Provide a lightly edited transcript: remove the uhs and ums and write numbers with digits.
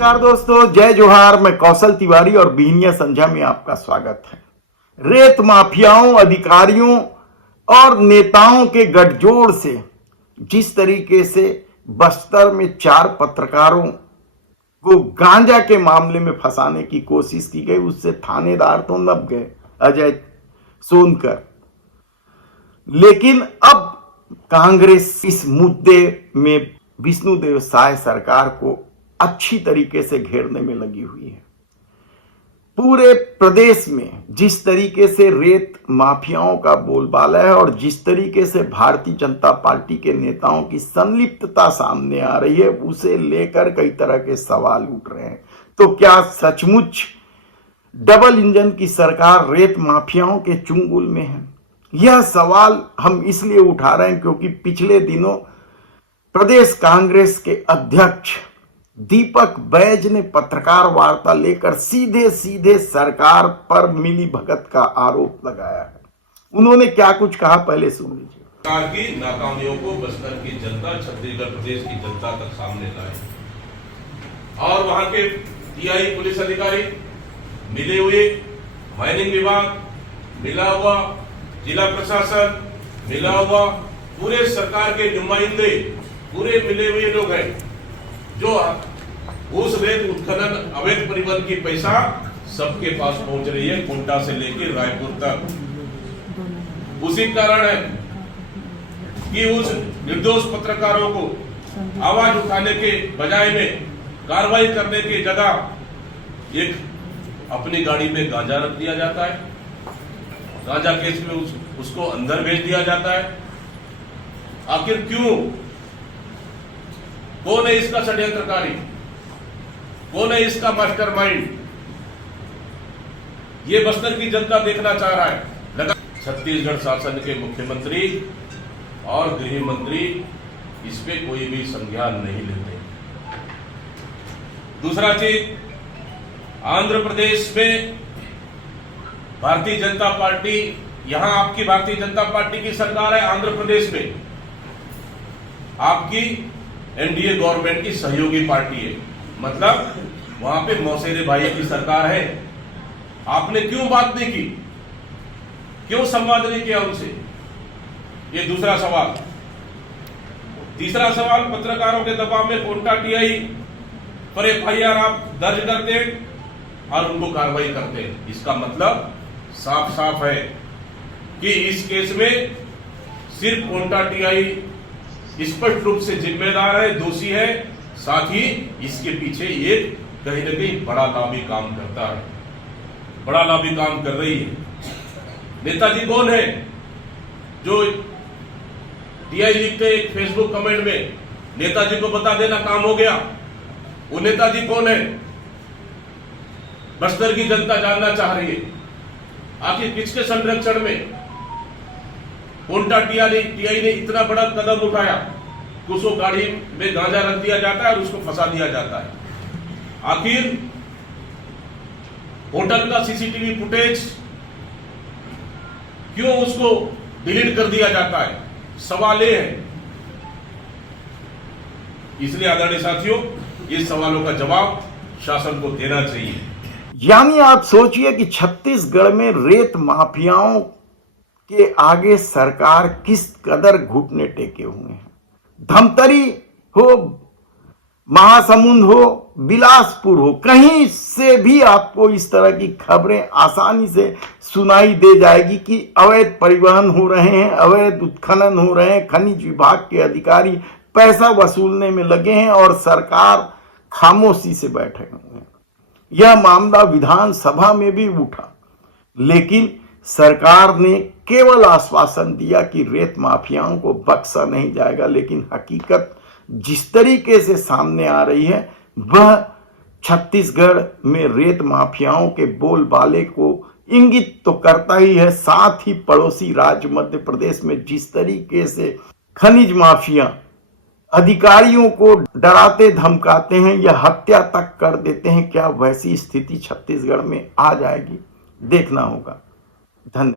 नमस्कार दोस्तों, जय जोहार। मैं कौशल तिवारी और बीनिया संध्या में आपका स्वागत है। रेत माफियाओं, अधिकारियों और नेताओं के गठजोड़ से जिस तरीके से बस्तर में 4 पत्रकारों को गांजा के मामले में फंसाने की कोशिश की गई, उससे थानेदार तो नप गए, अजय सोनकर। लेकिन अब कांग्रेस इस मुद्दे में विष्णुदेव साय सरकार को अच्छी तरीके से घेरने में लगी हुई है। पूरे प्रदेश में जिस तरीके से रेत माफियाओं का बोलबाला है और जिस तरीके से भारतीय जनता पार्टी के नेताओं की संलिप्तता सामने आ रही है, उसे लेकर कई तरह के सवाल उठ रहे हैं। तो क्या सचमुच डबल इंजन की सरकार रेत माफियाओं के चुंगल में है? यह सवाल हम इसलिए उठा रहे हैं क्योंकि पिछले दिनों प्रदेश कांग्रेस के अध्यक्ष दीपक बैज ने पत्रकार वार्ता लेकर सीधे सीधे सरकार पर मिली भगत का आरोप लगाया है। उन्होंने क्या कुछ कहा, पहले सुन लीजिए। सरकार की नाकामियों को बस्तर की जनता, छत्तीसगढ़ प्रदेश की जनता तक सामने लाए और वहां के टीआई पुलिस अधिकारी मिले हुए, माइनिंग विभाग मिला हुआ, जिला प्रशासन मिला हुआ, पूरे सरकार के नुमाइंदे पूरे मिले हुए लोग हैं जो उस रेत उत्खनन, अवैध परिवहन की पैसा सबके पास पहुंच रही है, कोटा से लेकर रायपुर तक। उसी कारण है कि उस निर्दोष पत्रकारों को आवाज उठाने के बजाय में कार्रवाई करने की जगह एक अपनी गाड़ी में गांजा रख दिया जाता है, गांजा केस में उसको अंदर भेज दिया जाता है। आखिर क्यों? कौन है इसका षड्यंत्रकारी? कौन है इसका मास्टरमाइंड? ये बस्तर की जनता देखना चाह रहा है। छत्तीसगढ़ शासन के मुख्यमंत्री और गृह मंत्री इस पे कोई भी संज्ञान नहीं लेते। दूसरा चीज, आंध्र प्रदेश में भारतीय जनता पार्टी, यहां आपकी भारतीय जनता पार्टी की सरकार है, आंध्र प्रदेश में आपकी एनडीए गवर्नमेंट की सहयोगी पार्टी है, मतलब वहां पे मौसेरे भाई की सरकार है। आपने क्यों बात नहीं की? क्यों संवाद नहीं किया उनसे? ये दूसरा सवाल। तीसरा सवाल, पत्रकारों के दबाव में कोटा टीआई पर एफआईआर आप दर्ज करते और उनको कार्रवाई करते। इसका मतलब साफ साफ है कि इस केस में सिर्फ कोटा टीआई स्पष्ट रूप से जिम्मेदार है, दोषी है, साथ ही इसके पीछे एक कहीं न कहीं बड़ा लॉबी काम करता है, बड़ा लॉबी काम कर रही है। नेताजी कौन है जो टीआई लिखते एक फेसबुक कमेंट में नेताजी को बता देना काम हो गया? वो नेताजी कौन है? बस्तर की जनता जानना चाह रही है। आखिर किसके संरक्षण में कोटा टीआई ने इतना बड़ा कदम उठाया कि उसको गाड़ी में गांजा रख दिया जाता है और उसको फंसा दिया जाता है। आखिर होटल का सीसीटीवी फुटेज क्यों उसको डिलीट कर दिया जाता है? सवाल ये है। इसलिए आदरणीय साथियों, ये सवालों का जवाब शासन को देना चाहिए। यानी आप सोचिए कि छत्तीसगढ़ में रेत माफियाओं के आगे सरकार किस कदर घुटने टेके हुए हैं। धमतरी हो, महासमुंद हो, बिलासपुर हो, कहीं से भी आपको इस तरह की खबरें आसानी से सुनाई दे जाएगी कि अवैध परिवहन हो रहे हैं, अवैध उत्खनन हो रहे हैं, खनिज विभाग के अधिकारी पैसा वसूलने में लगे हैं और सरकार खामोशी से बैठे हुए हैं। यह मामला विधानसभा में भी उठा, लेकिन सरकार ने केवल आश्वासन दिया कि रेत माफियाओं को बख्शा नहीं जाएगा। लेकिन हकीकत जिस तरीके से सामने आ रही है, वह छत्तीसगढ़ में रेत माफियाओं के बोलबाले को इंगित तो करता ही है, साथ ही पड़ोसी राज्य मध्य प्रदेश में जिस तरीके से खनिज माफिया अधिकारियों को डराते धमकाते हैं या हत्या तक कर देते हैं, क्या वैसी स्थिति छत्तीसगढ़ में आ जाएगी? देखना होगा। धन्यवाद।